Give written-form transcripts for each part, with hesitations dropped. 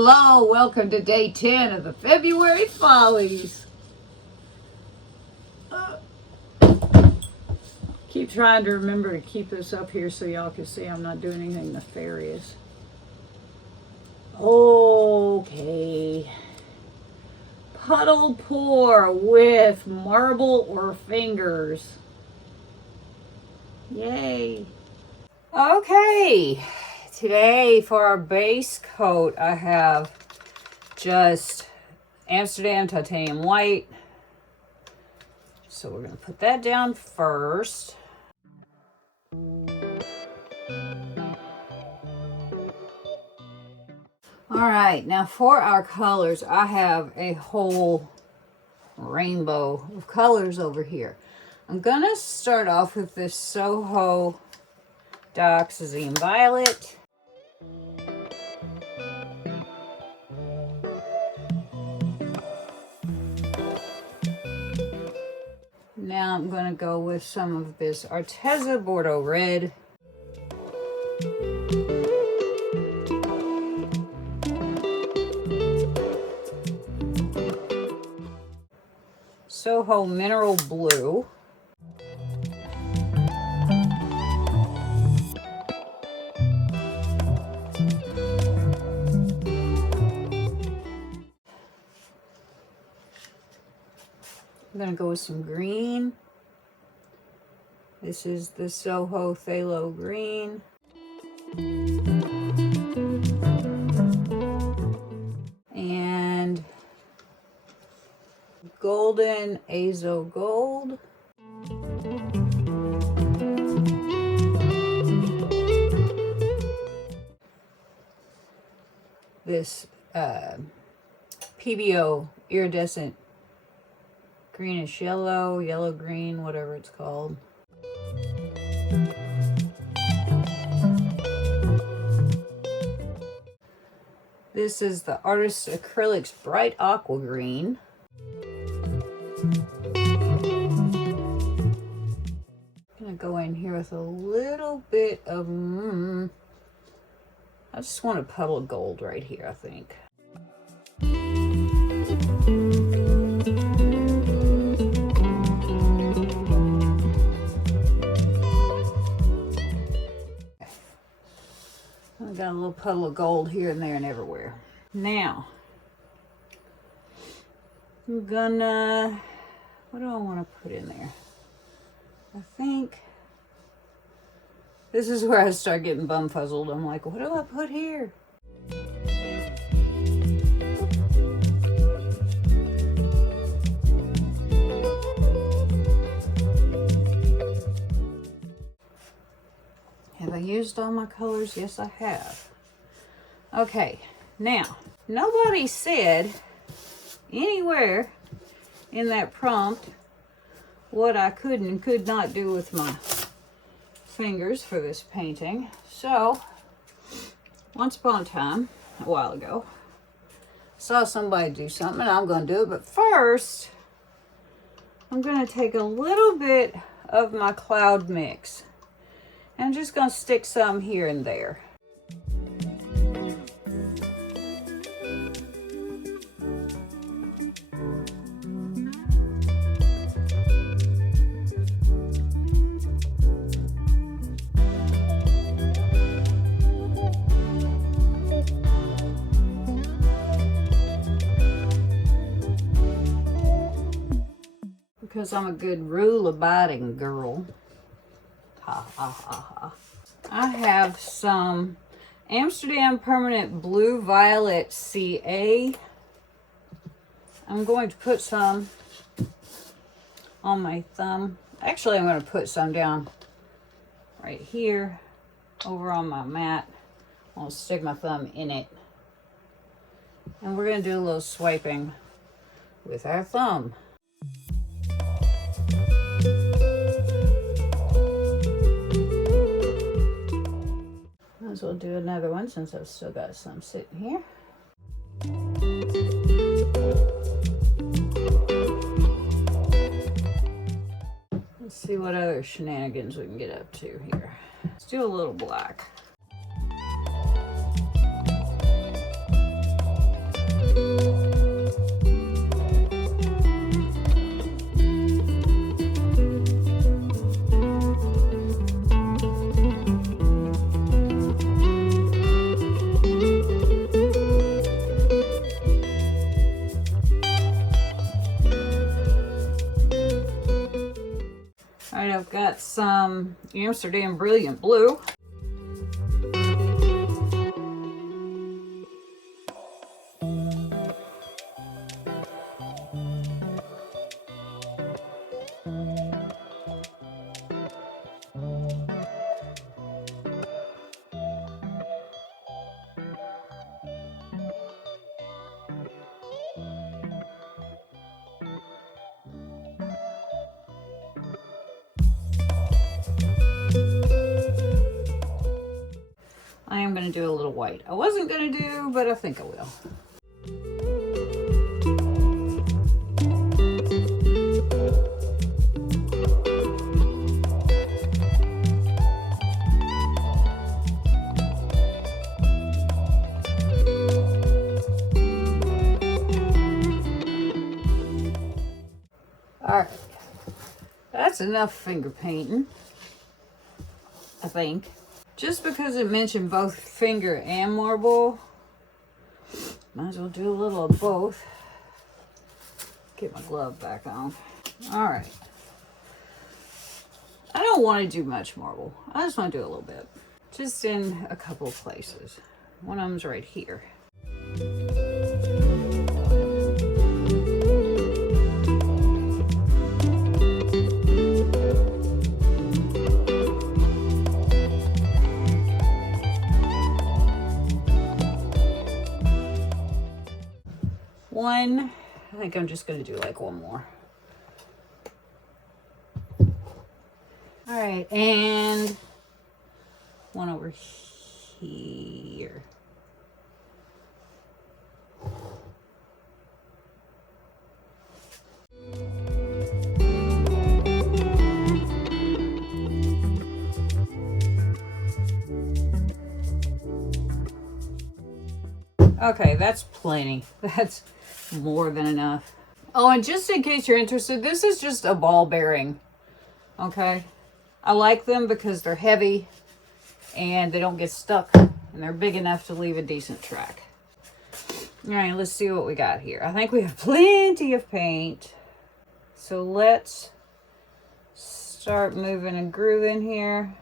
Hello, welcome to day 10 of the February Follies. Keep trying to remember to keep this up here so y'all can see I'm not doing anything nefarious. Okay. Puddle pour with marble or fingers. Yay. Okay. Today for our base coat, I have just Amsterdam titanium white. So we're going to put that down first. All right, now for our colors, I have a whole rainbow of colors over here. I'm going to start off with this Soho Dioxazine Violet. Now I'm going to go with some of this Arteza Bordeaux Red. Soho Mineral Blue. I'm going to go with some green. This is the Soho Phthalo Green. And Golden Azo Gold. This PBO Iridescent greenish yellow, yellow green, whatever it's called. This is the Artist Acrylics Bright Aqua Green. I'm gonna go in here with a little bit of, I just want a puddle of gold right here, I think. Got a little puddle of gold here and there and everywhere. Now, I'm gonna, what do I want to put in there? I think this is where I start getting bumfuzzled. I'm like, what do I put here? Have I used all my colors? Yes, I have. Okay, now, nobody said anywhere in that prompt what I could and could not do with my fingers for this painting. So, once upon a time, a while ago, saw somebody do something and I'm going to do it. But first, I'm going to take a little bit of my cloud mix. I'm just going to stick some here and there. Because I'm a good rule-abiding girl. Ha, ha, ha, ha. I have some Amsterdam Permanent Blue Violet CA. I'm going to put some on my thumb. Actually, I'm going to put some down right here over on my mat. I'll stick my thumb in it. And we're going to do a little swiping with our thumb. Might as well do another one since I've still got some sitting here. Let's see what other shenanigans we can get up to here. Let's do a little black. right, I've got some Amsterdam Brilliant Blue. I am going to do a little white. I wasn't going to do, but I think I will. All right, that's enough finger painting, I think. Just because it mentioned both finger and marble, might as well do a little of both. Get my glove back on. All right. I don't want to do much marble. I just want to do a little bit. Just in a couple of places. One of them's right here. One, I think I'm just going to do like one more. All right, and one over here. Okay, that's plenty. That's more than enough. Oh, and just in case you're interested, this is just a ball bearing. Okay? I like them because they're heavy and they don't get stuck and they're big enough to leave a decent track. All right, let's see what we got here. I think we have plenty of paint. So let's start moving a groove in here.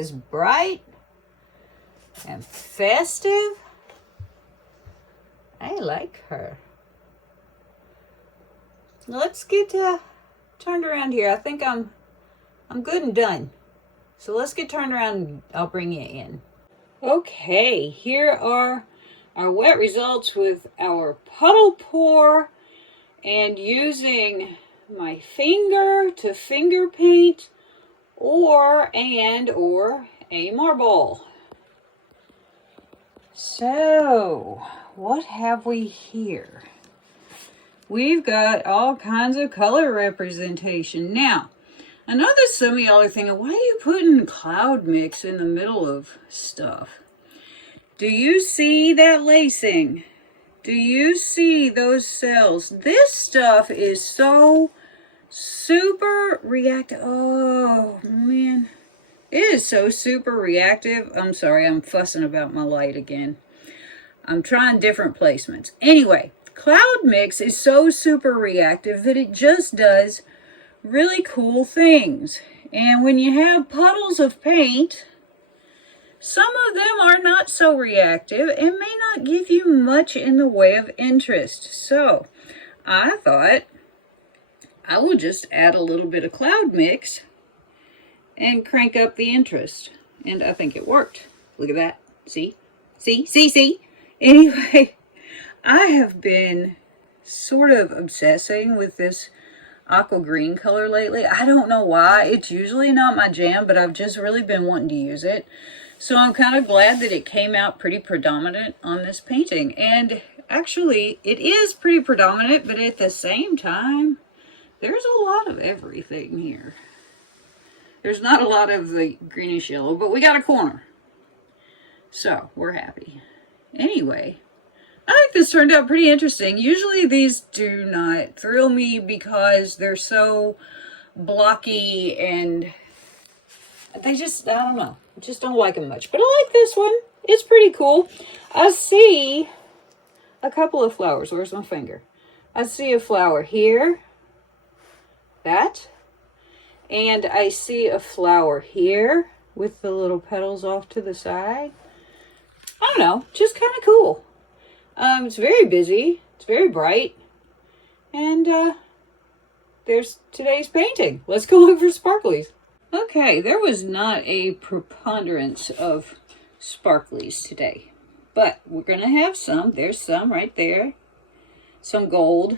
is bright and festive. I like her. Let's get turned around here. I think I'm good and done. So let's get turned around and I'll bring you in. Okay, here are our wet results with our puddle pour and using my finger to finger paint or a marble. So, what have we here? We've got all kinds of color representation. Now, I know that some of y'all are thinking, why are you putting cloud mix in the middle of stuff? Do you see that lacing? Do you see those cells? This stuff is so super reactive. Oh, man. It is so super reactive. I'm sorry, I'm fussing about my light again. I'm trying different placements. Anyway, cloud mix is so super reactive that it just does really cool things. And when you have puddles of paint, some of them are not so reactive and may not give you much in the way of interest. So I thought I will just add a little bit of cloud mix and crank up the interest. And I think it worked. Look at that. See? See? Anyway, I have been sort of obsessing with this aqua green color lately. I don't know why. It's usually not my jam, but I've just really been wanting to use it. So I'm kind of glad that it came out pretty predominant on this painting. And actually, it is pretty predominant, but at the same time, there's a lot of everything here. There's not a lot of the greenish yellow, but we got a corner. So, we're happy. Anyway, I think this turned out pretty interesting. Usually these do not thrill me because they're so blocky and they just, I don't know. I just don't like them much. But I like this one. It's pretty cool. I see a couple of flowers. Where's my finger? I see a flower here. That. And I see a flower here with the little petals off to the side. I don't know. Just kind of cool. It's very busy. It's very bright. And there's today's painting. Let's go look for sparklies. Okay, there was not a preponderance of sparklies today. But we're going to have some. There's some right there. Some gold.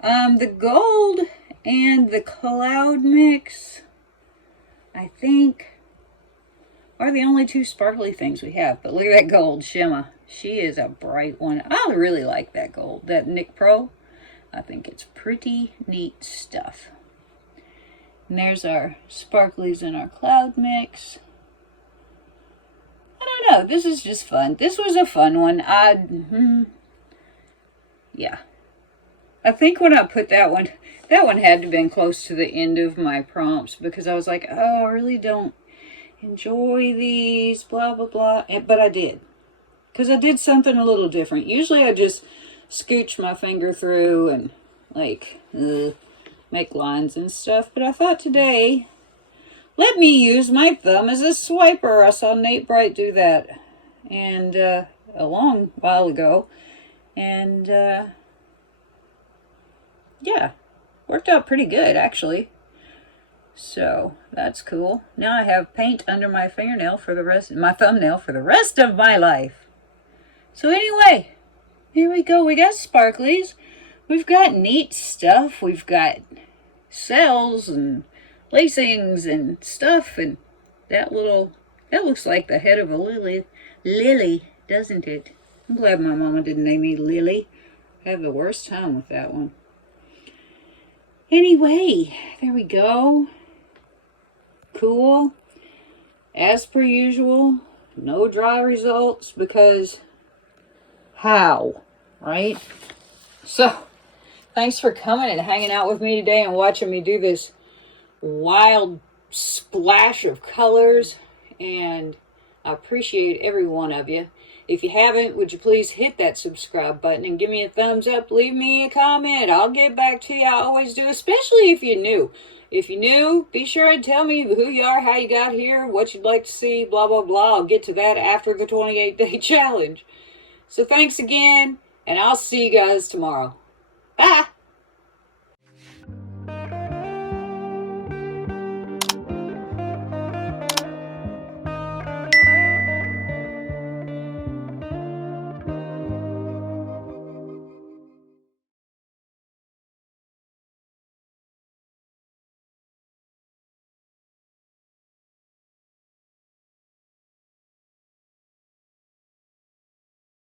The gold and the cloud mix, I think, are the only two sparkly things we have. But look at that gold shimmer. She is a bright one. I really like that gold. That Nick Pro. I think it's pretty neat stuff. And there's our sparklies and our cloud mix. I don't know. This is just fun. This was a fun one. Yeah. I think when I put that one had to have been close to the end of my prompts because I was like, oh, I really don't enjoy these, blah, blah, blah. But I did. Because I did something a little different. Usually I just scooch my finger through and like make lines and stuff. But I thought today, let me use my thumb as a swiper. I saw Nate Bright do that and a long while ago. And yeah, worked out pretty good actually. So that's cool. Now I have paint under my fingernail for the rest, my thumbnail for the rest of my life. So anyway, here we go. We got sparklies. We've got neat stuff. We've got cells and lacings and stuff. And that looks like the head of a lily, doesn't it? I'm glad my mama didn't name me Lily. I have the worst time with that one. Anyway, there we go. Cool. As per usual, no dry results because how, right? So, thanks for coming and hanging out with me today and watching me do this wild splash of colors. And I appreciate every one of you. If you haven't, would you please hit that subscribe button and give me a thumbs up, leave me a comment. I'll get back to you. I always do, especially if you're new. If you're new, be sure and tell me who you are, how you got here, what you'd like to see, blah, blah, blah. I'll get to that after the 28-day challenge. So thanks again, and I'll see you guys tomorrow.